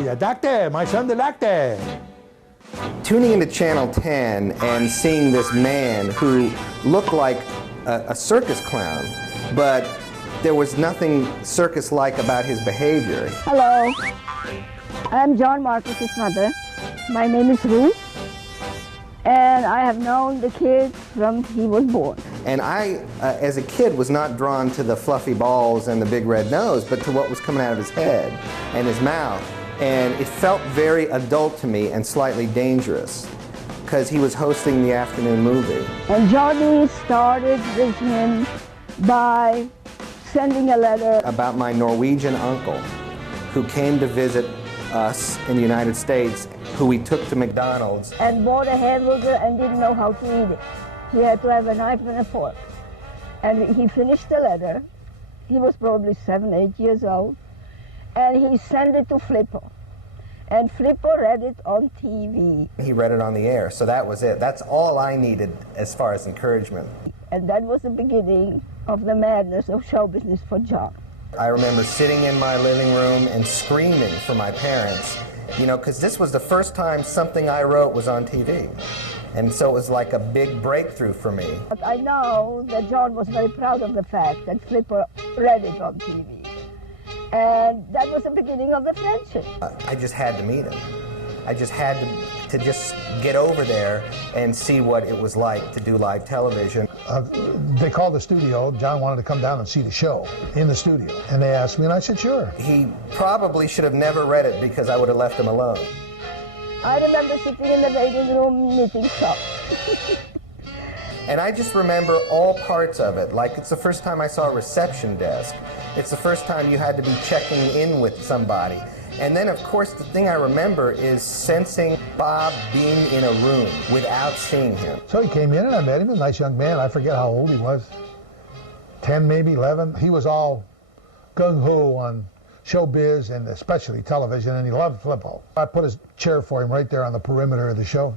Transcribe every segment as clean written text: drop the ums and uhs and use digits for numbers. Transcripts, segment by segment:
Yeah, doctor, my son the doctor. Tuning into Channel 10 and seeing this man who looked like a circus clown, but there was nothing circus-like about his behavior. Hello, I'm John Markus' mother. My name is Ruth, and I have known the kid from he was born. And I, as a kid, was not drawn to the fluffy balls and the big red nose, but to what was coming out of his head and his mouth. And it felt very adult to me and slightly dangerous, because he was hosting the afternoon movie. And Johnny started with him by sending a letter About my Norwegian uncle, who came to visit us in the United States, who we took to McDonald's. and bought a hamburger and didn't know how to eat it. He had to have a knife and a fork. And he finished the letter. He was probably 7, 8 years old. And he sent it to Flippo. And Flippo read it on TV. He read it on the air, so that was it. That's all I needed as far as encouragement. And that was the beginning of the madness of show business for John. I remember sitting in my living room and screaming for my parents, you know, because this was the first time something I wrote was on TV. And so it was like a big breakthrough for me. But I know that John was very proud of the fact that Flippo read it on TV. And that was the beginning of the friendship. I just had to meet him. I just had to just get over there and see what it was like to do live television. They called the studio. John wanted to come down and see the show in the studio. And they asked me, and I said, sure. He probably should have never read it because I would have left him alone. I remember sitting in the waiting room knitting socks. And I just remember all parts of it. Like, it's the first time I saw a reception desk. It's the first time you had to be checking in with somebody. And then, of course, the thing I remember is sensing Bob being in a room without seeing him. So he came in and I met him, a nice young man. I forget how old he was. 10, maybe 11. He was all gung-ho on showbiz and especially television, and he loved Flippo. I put his chair for him right there on the perimeter of the show,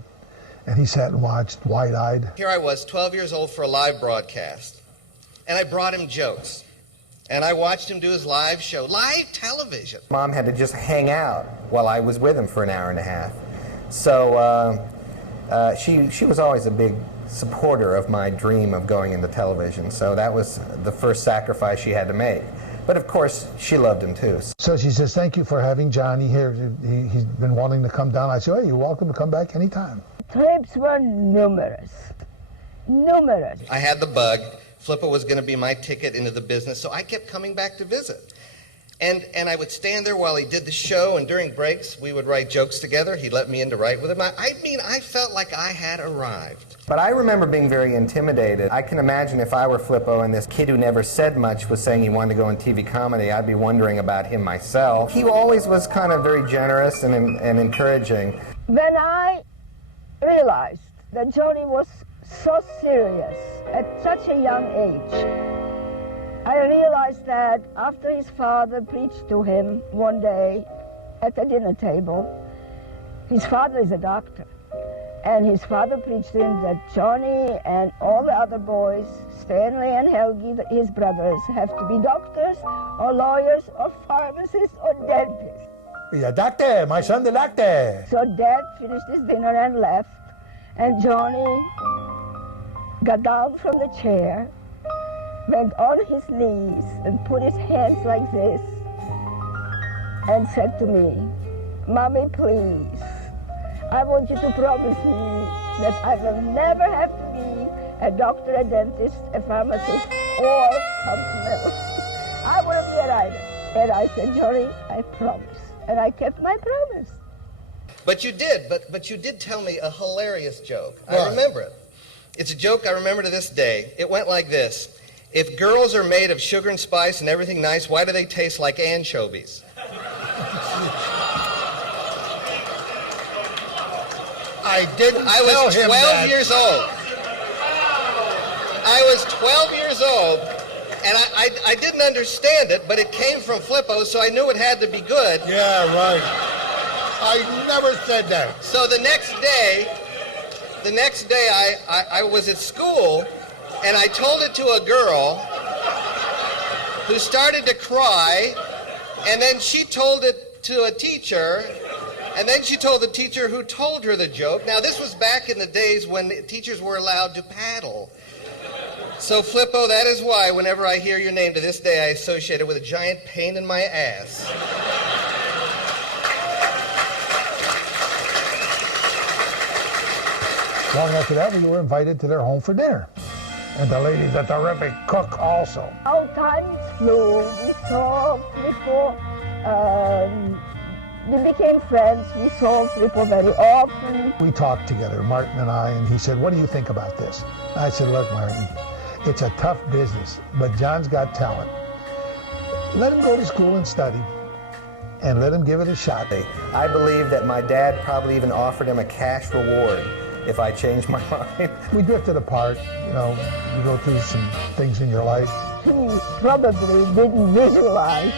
and he sat and watched wide-eyed. Here I was, 12 years old for a live broadcast, and I brought him jokes. And I watched him do his live show, live television. Mom had to just hang out while I was with him for an hour and a half. So she was always a big supporter of my dream of going into television. So that was the first sacrifice she had to make. But of course, she loved him too. So she says, thank you for having Johnny here. He's been wanting to come down. I said, hey, you're welcome to come back anytime. Trips were numerous. Numerous. I had the bug. Flippo was going to be my ticket into the business, so I kept coming back to visit. And I would stand there while he did the show, and during breaks, we would write jokes together. He'd let me in to write with him. I felt like I had arrived. But I remember being very intimidated. I can imagine if I were Flippo and this kid who never said much was saying he wanted to go in TV comedy, I'd be wondering about him myself. He always was kind of very generous and encouraging. When I realized that Johnny was so serious at such a young age, I realized that after his father preached to him one day at the dinner table, his father is a doctor, and his father preached to him that Johnny and all the other boys, Stanley and Helgi, his brothers, have to be doctors or lawyers or pharmacists or dentists. Yeah, doctor, my son the doctor. So Dad finished his dinner and left, and Johnny got down from the chair, went on his knees and put his hands like this and said to me, Mommy, please, I want you to promise me that I will never have to be a doctor, a dentist, a pharmacist, or something else. I want to be a writer. And I said, Johnny, I promise. And I kept my promise. But you did, but you did tell me a hilarious joke. What? I remember it. It's a joke I remember to this day. It went like this. If girls are made of sugar and spice and everything nice, why do they taste like anchovies? I didn't I was tell him 12 that. years old. I was 12 years old, and I didn't understand it, but it came from Flippo, so I knew it had to be good. Yeah, right. I never said that. So the next day I was at school, and I told it to a girl who started to cry, and then she told it to a teacher, and then she told the teacher who told her the joke. Now, this was back in the days when teachers were allowed to paddle. So, Flippo, that is why whenever I hear your name to this day, I associate it with a giant pain in my ass. Long after that, we were invited to their home for dinner. And the lady's a terrific cook also. How times flew. We saw Flippo. We became friends. We saw Flippo very often. We talked together, Martin and I, and he said, what do you think about this? I said, look, Martin, it's a tough business, but John's got talent. Let him go to school and study, and let him give it a shot. I believe that my dad probably even offered him a cash reward if I changed my mind. We drifted apart, you know, you go through some things in your life. He probably didn't visualize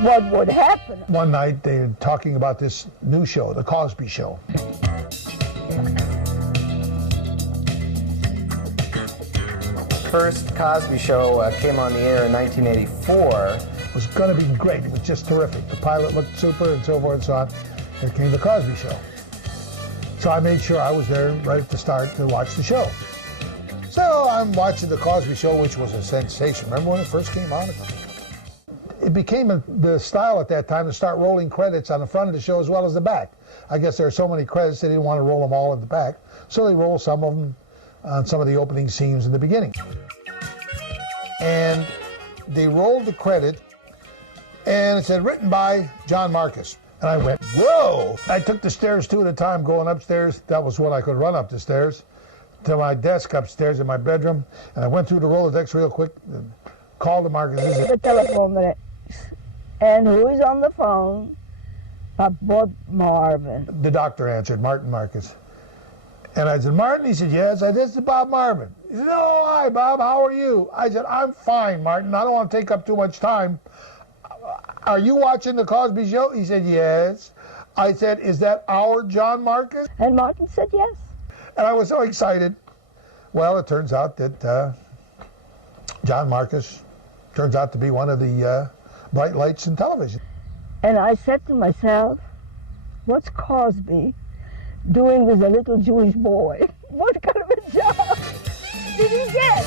what would happen. One night they were talking about this new show, the Cosby Show. First Cosby Show came on the air in 1984. It was going to be great. It was just terrific. The pilot looked super and so forth and so on. It came the Cosby Show. So I made sure I was there right at the start to watch the show. So I'm watching the Cosby Show, which was a sensation. Remember when it first came on? It became the style at that time to start rolling credits on the front of the show as well as the back. I guess there are so many credits they didn't want to roll them all at the back, so they roll some of them on some of the opening scenes in the beginning. And they rolled the credit, and it said, written by John Markus. And I went, whoa! I took the stairs two at a time going upstairs. That was when I could run up the stairs to my desk upstairs in my bedroom. And I went through the Rolodex real quick, and called the Markus. The telephone rings. And who is on the phone? Bob Marvin. The doctor answered, Martin Markus. And I said, Martin? He said, yes. I said, this is Bob Marvin. He said, oh, hi, Bob. How are you? I said, I'm fine, Martin. I don't want to take up too much time. Are you watching the Cosby Show? He said, yes. I said, is that our John Markus? And Martin said yes. And I was so excited. Well, it turns out that John Markus turns out to be one of the bright lights in television. And I said to myself, what's Cosby doing with a little Jewish boy? What kind of a job did he get?